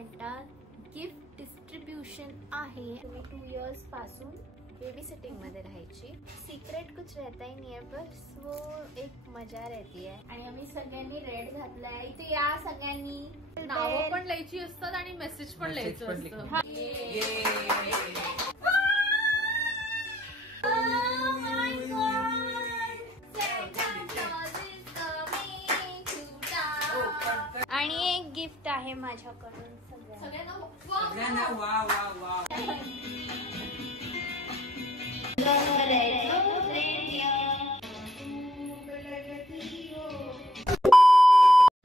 Santa gift distribution आहे। तुम्ही 2 years पासून बेबी सिटिंग मध्ये राहायची। सीक्रेट कुछ रहता ही नहीं है, बस वो एक मजा रहती है। आणि आम्ही सगळ्यांनी रेड घातलाय। इथे या सगळ्यांनी नाव पण लिहायची असतात आणि मेसेज पण लिहायचं असतं। आणि एक गिफ्ट आहे माझ्याकडून सगळ्यांना। वा वा वा।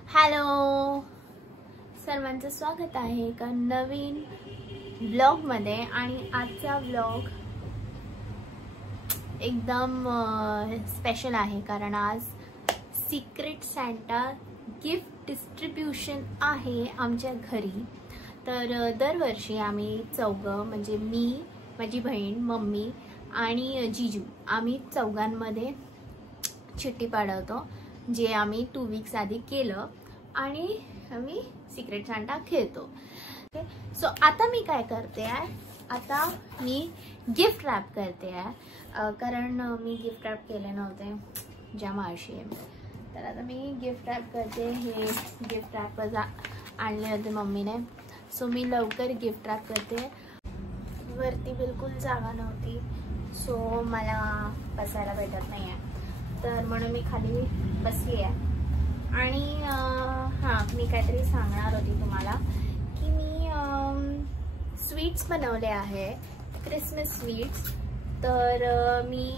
हॅलो, सर्वांचं स्वागत आहे एका नवीन ब्लॉग मध्ये। आणि आजचा ब्लॉग एकदम स्पेशल आहे कारण आज सिक्रेट सॅन्टा गिफ्ट डिस्ट्रीब्यूशन आहे आमच्या घरी। तर दरवर्षी आम्ही चौघं म्हणजे मी, माझी बहीण, मम्मी आणि जीजू आम्ही चौघांमध्ये चिठ्ठी पाठवतो, जे आम्ही 2 वीक्स आधी केलं आणि आम्ही सिक्रेट सॅन्टा खेळतो। सो आता मी काय करते आहे, आता मी गिफ्ट रॅप करते आहे कारण मी गिफ्ट रॅप केले नव्हते, जाम आळशी आहे। तर आता मी गिफ्ट रॅप करते। हे गिफ्ट रॅप आणले होते मम्मीने, सो मी लवकर गिफ्ट रॅप करते। वरती बिलकुल जागा नव्हती, सो मला बसायला भेटत नाही आहे, तर म्हणून मी खाली बसली आहे। आणि हां, मी काहीतरी सांगणार होती तुम्हाला की मी स्वीट्स बनवले आहे, क्रिसमस स्वीट्स। तर मी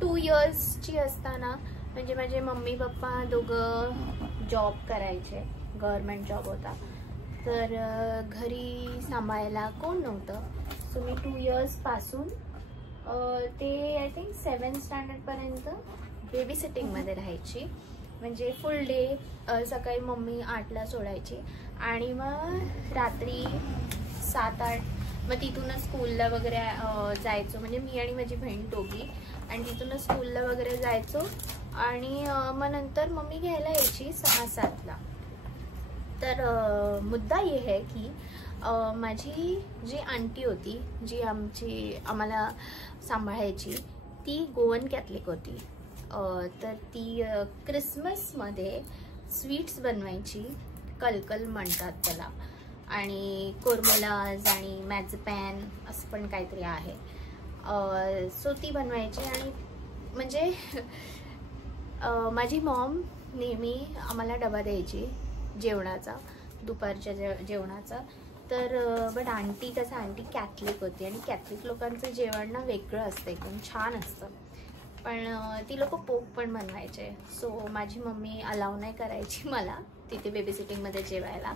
2 इयर्सची असताना, म्हणजे माझे मम्मी पप्पा दोघं जॉब करायचे, गव्हर्नमेंट जॉब होता, तर घरी सांभाळायला कोण नव्हतं। सो मी 2 इयर्स पासून ते आय थिंक 7th स्टँडर्ड पर्यंत बेबी सिटिंग मध्ये राहायची। म्हणजे फुल डे, सकाळी मम्मी 8ला सोडायची आणि मग रात्री 7-8, मग तिथूनच स्कूलला वगैरे जायचो, म्हणजे मी आणि माझी बहीण दोघी, आणि तिथूनच स्कूलला वगैरे जायचो। आणि मग नंतर मम्मी घ्यायला यायची 6-7ला। तर मुद्दा हे आहे की माझी जी आंटी होती, जी आम्हाला सांभाळायची, ती गोवन कॅथलिक होती। तर ती क्रिसमसमध्ये स्वीट्स बनवायची, कलकल म्हणतात त्याला, आणि कोरमोलाज आणि मॅझपॅन असं पण काहीतरी आहे। सो ती बनवायची आणि म्हणजे माझी मॉम नेहमी आम्हाला डबा द्यायची जेवणाचा, दुपारच्या जेवणाचा। तर बट आंटी कसं, आंटी कॅथलिक होती आणि कॅथलिक लोकांचं जेवण ना वेगळं असतं, एकदम छान असतं, पण ती लोक पोक पण बनवायचे। सो माझी मम्मी अलाव नाही करायची मला तिथे बेबी सिटिंगमध्ये जेवायला,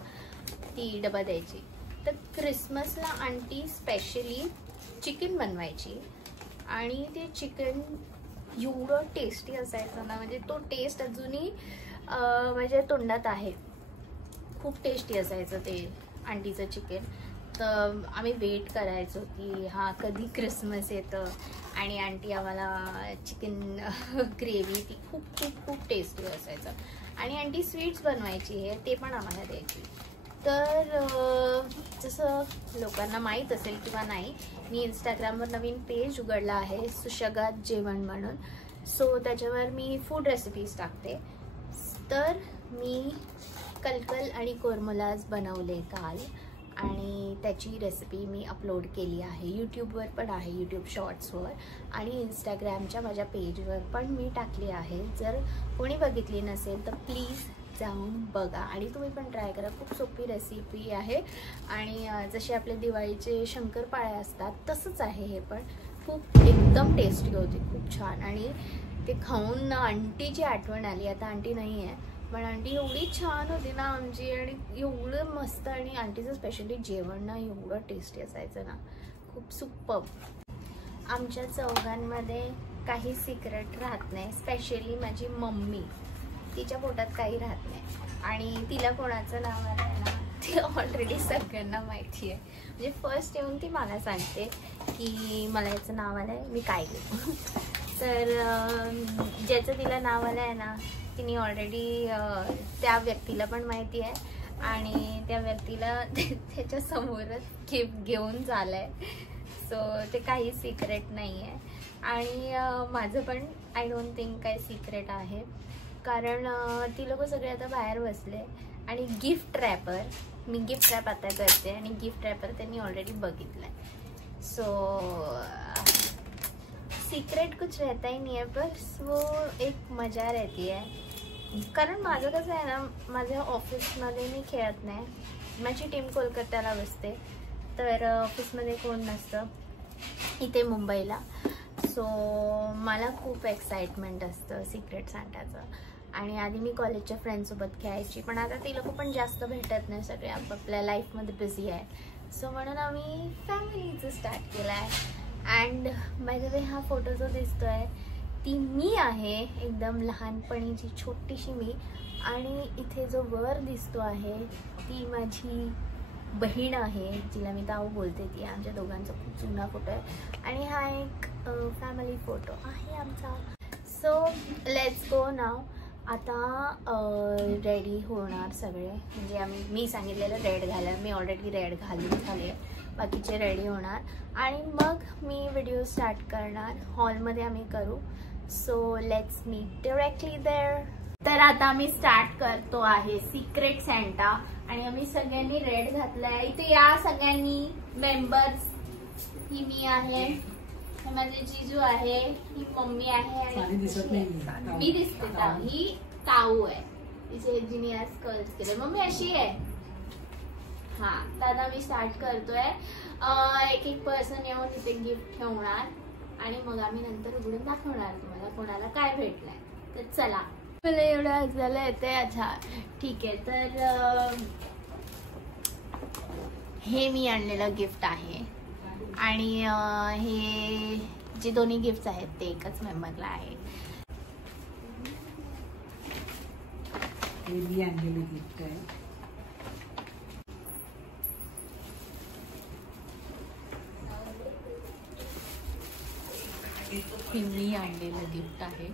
ती डबा द्यायची। तर क्रिसमसला आंटी स्पेशली चिकन बनवायची आणि ते चिकन एवढं टेस्टी असायचं ना, म्हणजे तो टेस्ट अजूनही माझ्या तोंडात आहे। खूप टेस्टी असायचं ते आंटीचं चिकन। तर आम्ही वेट करायचो की हा कधी क्रिसमस येतं आणि आंटी आम्हाला चिकन ग्रेव्ही, ती खूप खूप खूप टेस्टी असायचं। आणि आंटी स्वीट्स बनवायची आहे, ते पण आम्हाला द्यायची। तर जसं लोकांना माहीत असेल किंवा नाही, मी इंस्टाग्रामवर नवीन पेज उघडला आहे, सुशगात जेवण म्हणून। सो त्याच्यावर मी फूड रेसिपीज टाकते। तर मी कलकल आणि कोरमोलाज बनवले काल, आणि त्याची रेसिपी मी अपलोड केली आहे। यूट्यूबवर पण आहे, यूट्यूब शॉर्ट्सवर, आणि इंस्टाग्रामच्या माझ्या पेजवर पण मी टाकली आहे। जर कोणी बघितली नसेल तर प्लीज जाऊन बघा आणि तुम्ही पण ट्राय करा। खूप सोपी रेसिपी आहे आणि जसे आपले दिवाळीचे शंकरपाळे असतात तसंच आहे हे पण। खूप एकदम टेस्टी होते, खूप छान। आणि ते खाऊन ना आंटीची आठवण आली। आता आंटी नाही आहे, पण आंटी एवढी छान होती ना आमची, आणि एवढं मस्त, आणि आंटीचं स्पेशली जेवण ना एवढं टेस्टी असायचं ना, खूप सुपर्ब। आमच्या चौघांमध्ये काही सिक्रेट राहत नाही, स्पेशली माझी मम्मी, तिच्या पोटात काही राहत नाही आणि तिला कोणाचं नाव आहे ना ते ऑलरेडी सगळ्यांना माहिती आहे। म्हणजे फर्स्ट येऊन ती मला सांगते की मला याचं नाव आलं आहे, मी काय घेऊ। तर ज्याचं तिला नाव आलं आहे ना, तिने ऑलरेडी त्या व्यक्तीला पण माहिती आहे आणि त्या व्यक्तीला त्याच्या समोरच गिफ्ट घेऊन झालंय. सो ते काही सिक्रेट नाही आहे. आणि माझं पण आय डोंट थिंक काही सिक्रेट आहे, कारण ती लोक सगळे आता बाहेर बसले. आणि गिफ्ट रॅपर, मी गिफ्ट रॅप आता करते आणि गिफ्ट रॅपर त्यांनी ऑलरेडी बघितलाय. सो सीक्रेट कुछ रहता ही नहीं है, बस वो एक मजा रहती है. कारण माझं कसं आहे ना, माझ्या ऑफिसमध्ये मी खेळत नाही. माझी टीम कोलकात्याला बसते, तर ऑफिसमध्ये कोण नसतं इथे मुंबईला. सो मला खूप एक्साइटमेंट असतं सिक्रेट सांटाचं. आणि आधी मी कॉलेजच्या फ्रेंडसोबत खेळायची, पण आता ती लोक पण जास्त भेटत नाही, सगळे आपापल्या लाईफमध्ये बिझी आहे. सो म्हणून आम्ही फॅमिलीचं स्टार्ट केलं आहे. अँड बाय द वे हा फोटो जो दिसतो आहे ती मी आहे, एकदम लहानपणीची छोटीशी मी. आणि इथे जो वर दिसतो आहे ती माझी बहीण आहे, जिला मी ताऊ बोलते. ती आमच्या दोघांचा खूप जुना फोटो आहे. आणि हा एक फॅमिली फोटो आहे आमचा. सो लेट्स गो नाव. आता रेडी होणार सगळे, म्हणजे मी सांगितलेलं रेड घालायला, मी ऑलरेडी रेड घालून झाले, बाकीचे रेडी होणार. आणि मग मी व्हिडिओ स्टार्ट करणार. हॉलमध्ये आम्ही करू. So let's meet directly there. तर आता आम्ही स्टार्ट करतो आहे सिक्रेट सॅन्टा. आणि आम्ही सगळ्यांनी रेड घातलाय. इथे या सगळ्यांनी मेंबर्स. ही मी आहे, हे माझे जीजू आहे, ही मम्मी आहे, आणि मी दिसते ही ताऊ आहे, तिचे जिने आज कर्ज केले. मम्मी अशी आहे. हा, तर आता मी स्टार्ट करतोय. एक एक पर्सन येऊन इथे गिफ्ट ठेवणार आणि मग आम्ही नंतर उघडून दाखवणार तुम्हाला कोणाला काय भेटलंय. तर चला. मला एवढं हसायला येते. अच्छा ठीक आहे. तर हे मी आणलेलं गिफ्ट आहे. आणि हे जे दोन्ही गिफ्ट आहेत ते एकच मेंबरला आहे. हे मी आणलेलं गिफ्ट आहे. हे मी आणलेलं गिफ्ट आहे.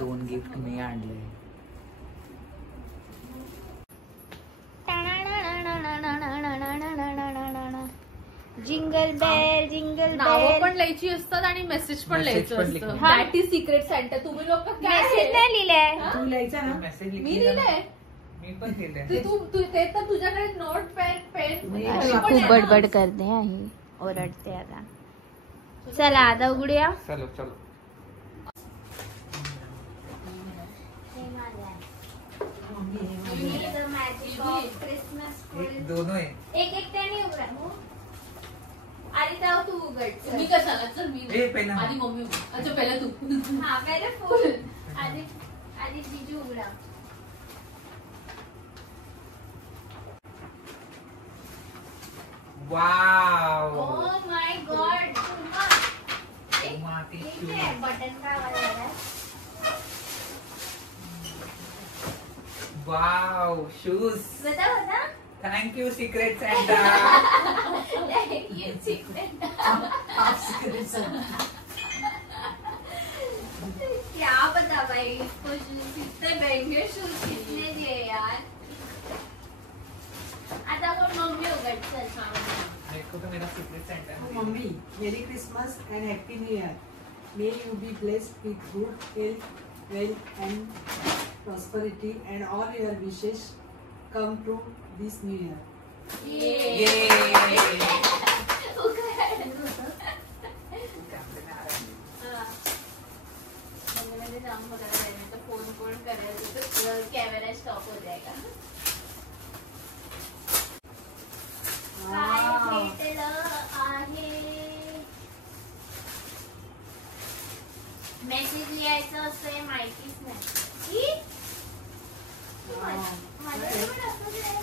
दोन गिफ्ट मी आणले. जिंगल बेल जिंगल नावं बेल. पण लिहायची असतात आणि मेसेज पण लिहायचं असतं. लिखणार. That is secret Santa. तुम्ही लोक मेसेज नाही लिहिलंय. तू लिहायचा ना. मेसेज मी लिहिलंय. मी पण लिहिलंय. तू ते तर तुझ्याकडे नोट पेन खूप बडबड करते ही, ओरडते. आता चला आता उघडूया. चलो चलो. एक दोनों आहे. एक एक त्याने उघडा. आधी जाऊ तू उघड. मी कशाला. चल मी पहिला आधी मम्मी. अच्छा पहिला तू. हा पहिले फुल. आधी जीजू उघडा. वाव. Oh my God. माती बटन का आवाज आ रहा है. Wow shoes. बता बता. Thank you secret Santa. ये सीक्रेट. क्या पता भाई इसको कितने महंगे शूज किसने दिए यार. आता कोण मम्मी उघड. चल देखो तो मेरा सीक्रेट सैंटा है. Mummy, Mary Christmas end happy new year. May you be blessed with good health, wealth and prosperity, and all your wishes come true this new year. Camera stop हो जाएगा. Message लिहायचं असं माहितीच नाही.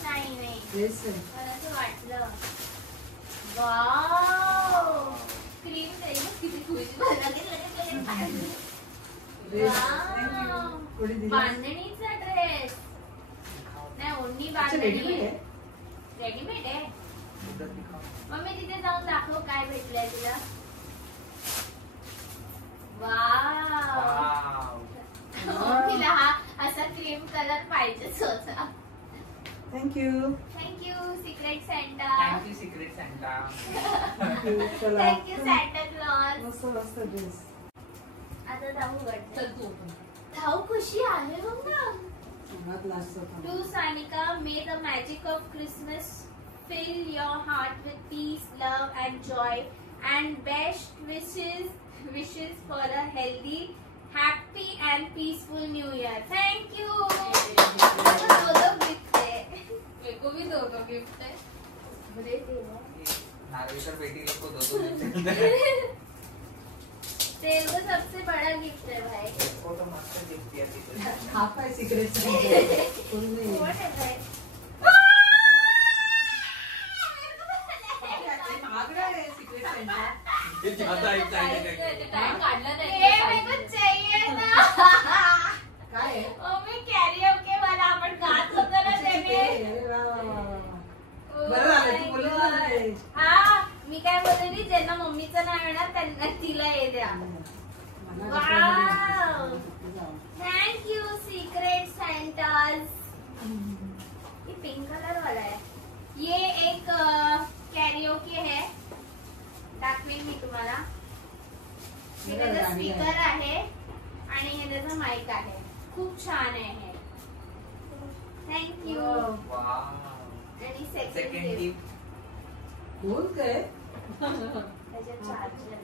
नाही मला असं वाटलं. वाव क्रीम किती खुश. बांधणीचा ड्रेस नाही, ओढणी बांधणी रेडीमेड आहे. मम्मी तिथे जाऊन दाखव काय भेटलंय तुला. वाव. तिला हा असा क्रीम कलर पाहिजेच होता. Thank you. Thank you secret Santa. Thank you secret Santa. Thank you Santa Claus. मस्त मस्त ड्रेस. आता धाऊ वाटतं. चल तू open. धाऊ कशी आहे बघ ना. To To Sanika, may the magic of Christmas fill your heart with peace, love and joy and best wishes for a healthy, happy and peaceful new year. Thank you. दो gift है. मेरे को भी दो gift है. अरे देवा. नारेश्वर बेटी लोग को दो देते. तेरे को सबसे बड़ा गिफ्ट है भाई. इसको तो मस्त गिफ्ट दिया थी. हाफ है सीक्रेट सँटा. फुल नहीं. What is that? भाग रहा है सीक्रेट सँटा. ये ज्यादा एक्साइटेड है. टाइम काढला ये मेरे को चाहिए ना. काय आहे? मम्मी कॅरिओके मला आपण गात होतो ना तेव्हा. अरे वा वा वा वा. बरं झालं तू बोलली ना ते. हा मी काय बोलली ज्यांना मम्मीचं नाव येणार त्यांना तिला हे द्या. Wow. Thank you secret Santas. ये पिंक कलर वाला है. ये एक कॅरिओके है. दाखवेन मी तुम्हाला. हे त्याचं स्पीकर आहे आणि हे त्याचं माईक आहे. खूप छान आहे हे. थँक्यू. वाव. आणि सेकंड सेकंड गिफ्ट. बोल काय? त्याच्यात charger.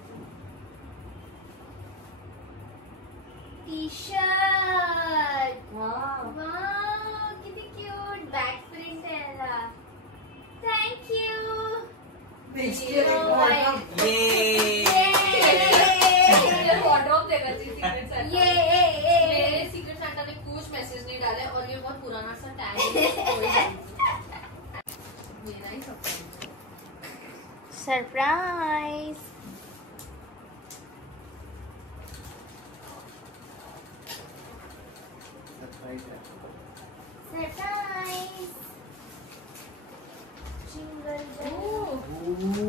T shirt. Wow. Wow किती क्यूट. बॅक प्रिंट आहे याला. थँक्यू. नेक्स्ट इयर एक वाटप. मुझे wardrobe देगा जी सीक्रेट सैंटा. ये मेरे सीक्रेट सैंटा ने कुछ मैसेज नहीं डाले और ये बहुत पुराना सा टैग है. मेरा ही सब. Surprise. Surprise. Jingle bell.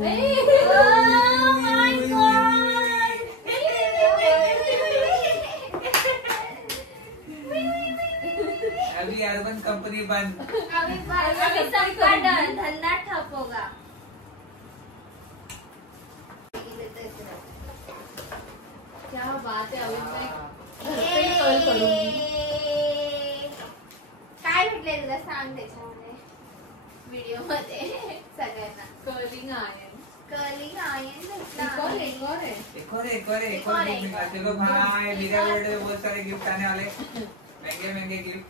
Hey! Oh my God! अभी अर्बन कंपनी बंद. अभी सबका धंधा ठप होगा. क्या बात है. अभी मैं काय भेटलंय तुला सांग त्याच्यामध्ये व्हिडिओ मध्ये सगळ्यांना. Curling ion. कर्लिंग आयन एक और भेटला. है. एक और गिफ्ट मिला. चलो भाई मेरा बर्थडे बहुत सारे गिफ्ट आने वाले. महंगे गिफ्ट.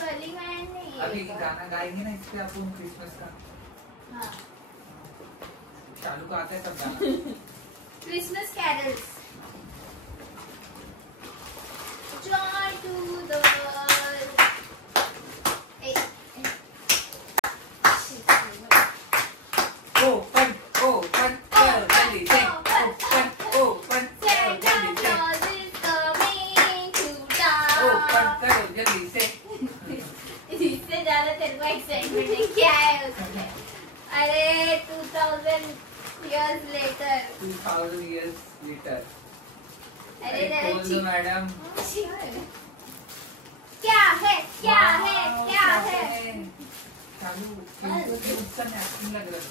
कर्लिंग आयन नहीं अभी गाना गाएंगे ना इससे अपन क्रिसमस का. हाँ. चालू का आता है सब गाना. Christmas carols. Joy to the world. Hey. Open, जल्दी से. Open, Santa जल्दी से. Claus is coming to town. Open करो जल्दी से. इससे ज्यादा तेरे को एक्साइटमेंट है क्या है उसमें. अरे 2000 years later. 2000 years later. अरे जरा बोल दो मैडम. क्या है क्या है क्या है. चालू. कितना एक्टिंग लग रहा है.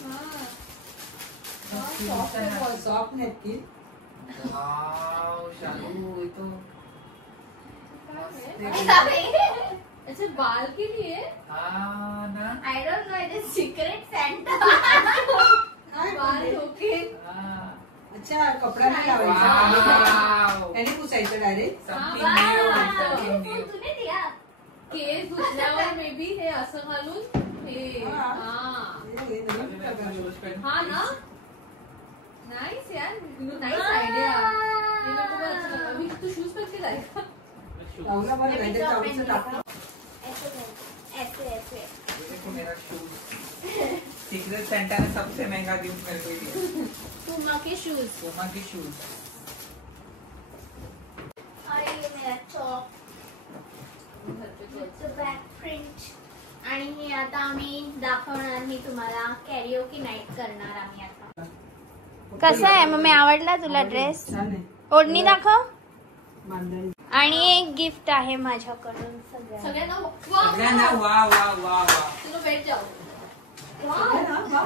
Soft napkin. वाव शालू ये तो ऐसे बाल के लिए. हाँ ना. I don't know it is secret Santa. काय बाल बोलते? धोके. हाँ. अच्छा कपडा नाही लावायचा. वाव. त्याने पुसायचं direct. Something wow. new, something new. तूने दिया. केस धुतल्यावर मे बी हे असं घालून हे. हा. हा. हे नवीन प्रकार. हाँ ना. नाइस यार. Nice idea. ये मेरे को बहुत अच्छा लगा. अभी तू शूज पहन के जाएगा. लावला बरं नाही तर चावचं टाकलं. ऐसे कर. ऐसे ऐसे. ये देखो मेरा शूज. सीक्रेट सेंटा ने सबसे महंगा गिफ्ट मेरे को दिया. Puma के शूज. पुमा की शूज. और ये मेरा top. With the back print आणि आता आम्ही दाखवणार, मी तुम्हाला कॅरिओके नाईट करणार आम्ही आता. कसा आहे मम्मी, आवडला तुला ड्रेस? छान आहे. ओढणी दाखव. मांडणी. आणि एक गिफ्ट आहे माझ्याकडून सगळ्यांना सगळ्यांना वा वा वा वा. तुला भेट जाओ. हा, वा.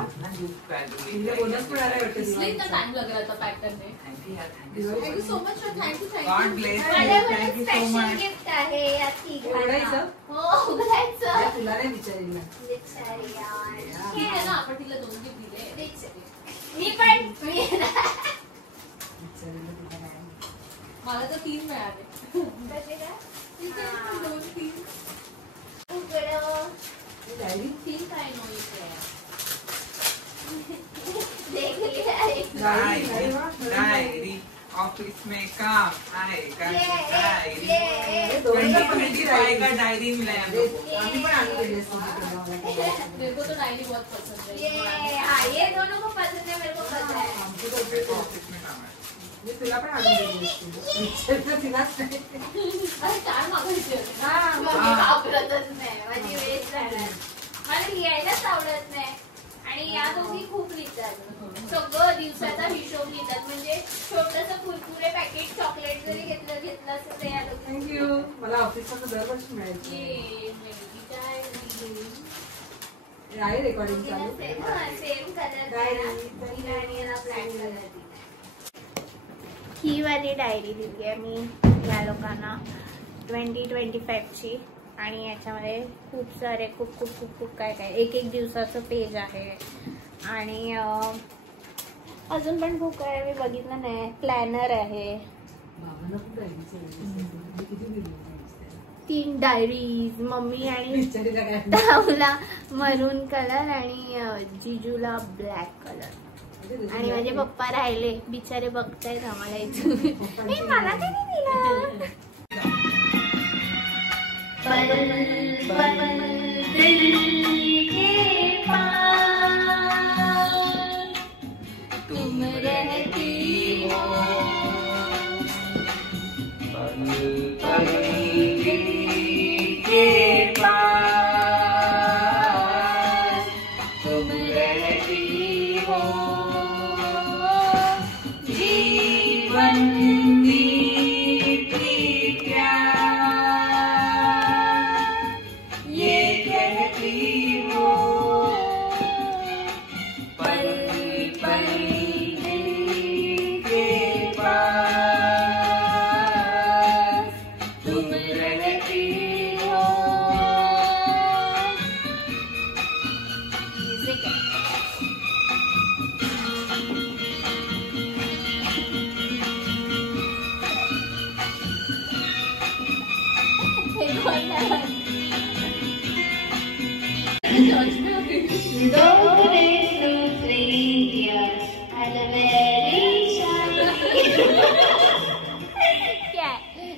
तिला बोनस पण आलाय वाटतं इसलिए इतना दिवाळीचा. टाइम लग रहा था पैक करने. Thank you thank you so much. Thank you God bless you. माझ्याकडे Thank you so special much. Gift आहे या तिघांना. उघडायचं? हो उघडायचं. काय तुला नाही विचारेल ना. बिचारी यार. ठीक आहे ना, आपण तिला 2 गिफ्ट दिले. बिचारी. मी पण विचारेल तुला काय. मला तर 3 मिळाले. कसे काय? ठीक आहे, 2 3 उघडो. ही डायरी? 3 काय नो इथे. देखली आहे. डायरी वा. डायरी ऑफिस में काम आएगा. डायरी ये. 2025 का डायरी मिला है हम लोग को. आम्ही पण आणून दिली असती तिकडे. मेरे को तो डायरी बहुत पसंद है. ये हाँ ये दोनों को पसंद है, मेरे को पसंद है. आमची मेरे तर को ऑफिस में काम है. मी तुला पण आणून दिली असती. विचारलं तिलाच नाही. अरे काय मागायची होती? हा, मग मी वापरतच नाही, माझी वेस्ट राहणार. मला लिहायलाच आवडत नाही. आणि या दोघी खूप लिहितात, सगळं दिवसाचा हिशोब लिहितात. म्हणजे छोटस कुरकुरे पॅकेट चॉकलेट जरी घेतलं असेल तर या दोघी. थँक्यू. मला ऑफिसला दरवर्षी मिळायची. ये मेरी डायरी. हे आहे रेकॉर्डिंग चालू. Same colour diary. आणि याला ब्लॅक कलर. ही वाली डायरी दिली आहे मी या लोकांना 2025 ची. आणि याच्यामध्ये खूप सारे खूप खूप खूप खूप काय काय एक दिवसाचं पेज आहे. आणि अजून पण खूप काय मी बघितलं नाही. प्लॅनर आहे. बाबांना पण डायरीचं वेगळं. मी किती दिली डायरीज? 3 डायरीज. मम्मी आणि विचारीला काय? ताऊला मरून कलर आणि जिजूला ब्लॅक कलर. आणि माझे पप्पा राहिले बिचारे, बघतायत आम्हाला इथून. ए, मला काय नाही दिलं. पल पल दिल के पास तुम रहती हो. पल पल दिल के पास तुम रहती हो. जीवन दीप्ति प्यार ये कहती हो. पल पल दिल के पास तुम रहती हो. म्युझिक आहे. हे कोण आहे? क्या है?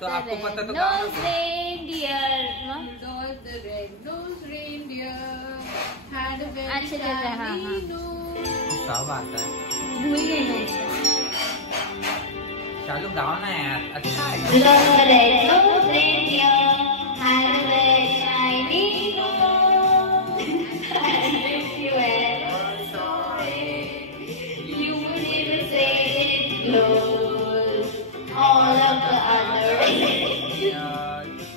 तो आपको पता तो Nose reindeer. Rudolph the red-nosed reindeer had a very अच्छा, अच्छा, हाँ, हाँ. shiny nose. सब आता है. भूल गई मैं इसका. चालू गाओ ना यार. अच्छा है. Rudolph the red-nosed reindeer had a very shiny nose. And if you ever saw it, you would even say it glows. All of the other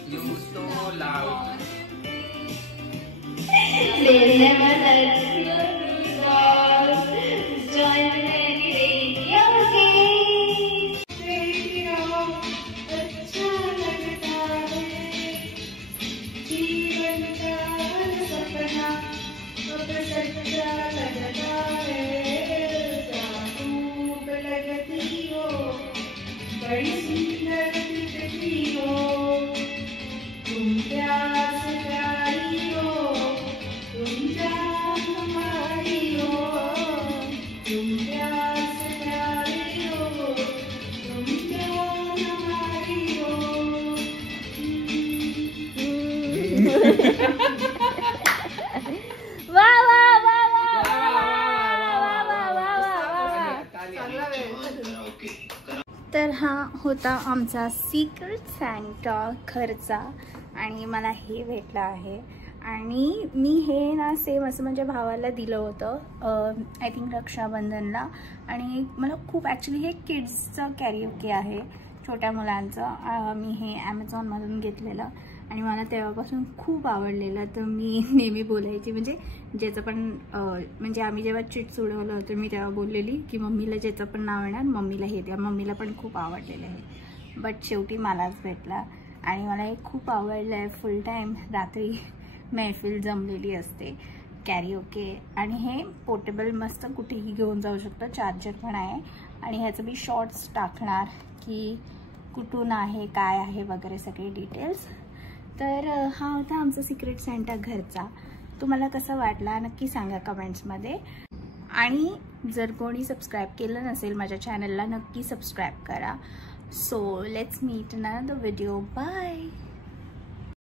You so loud. they never let Rudolph join the merry reindeer game. Radio, अच्छा लगता है, जीवन का हर सपना अब सच्चा लगता है. खूब लगती हो, बड़ी सुंदर दिखती हो. तुम प्यास प्यारी हो, तुम जान हमारी हो. तुम प्यास प्यारी हो, तुम जान हमारी हो. वा वा वा वा. तर हा होता आमचा सिक्रेट सॅन्टा घरचा. आणि मला हे भेटलं आहे. आणि मी हे ना सेम असं म्हणजे भावाला दिलं होतं आय थिंक रक्षाबंधनला. आणि मला खूप ॲक्च्युली हे किड्सचं कॅरिओके आहे, छोट्या मुलांचं. मी हे ॲमेझॉनमधून घेतलेलं आणि मला तेव्हापासून खूप आवडलेलं. तर मी नेहमी बोलायची, म्हणजे ज्याचं पण म्हणजे आम्ही जेव्हा चिट्स उडवलं होतं मी तेव्हा बोललेली की मम्मीला ज्याचं पण नाव येणार मम्मीला हे द्या. मम्मीला पण खूप आवडलेलं आहे, बट शेवटी मलाच भेटला आणि मला हे खूप आवडलं आहे. फुल टाईम रात्री महफिल जमलेली असते, कॅरिओके. आणि हे पोर्टेबल मस्त कुठेही घेऊन जाऊ शकतं, चार्जर पण आहे. आणि ह्याचं मी शॉर्ट्स टाकणार की कुठून आहे, काय आहे वगैरे सगळे डिटेल्स. तर हा होता आमचा सिक्रेट सॅन्टा घरचा. तुम्हाला कसा वाटला नक्की सांगा कमेंट्समध्ये. आणि जर कोणी सबस्क्राईब केलं नसेल माझ्या चॅनलला नक्की सबस्क्राईब करा. So let's meet in another video. Bye.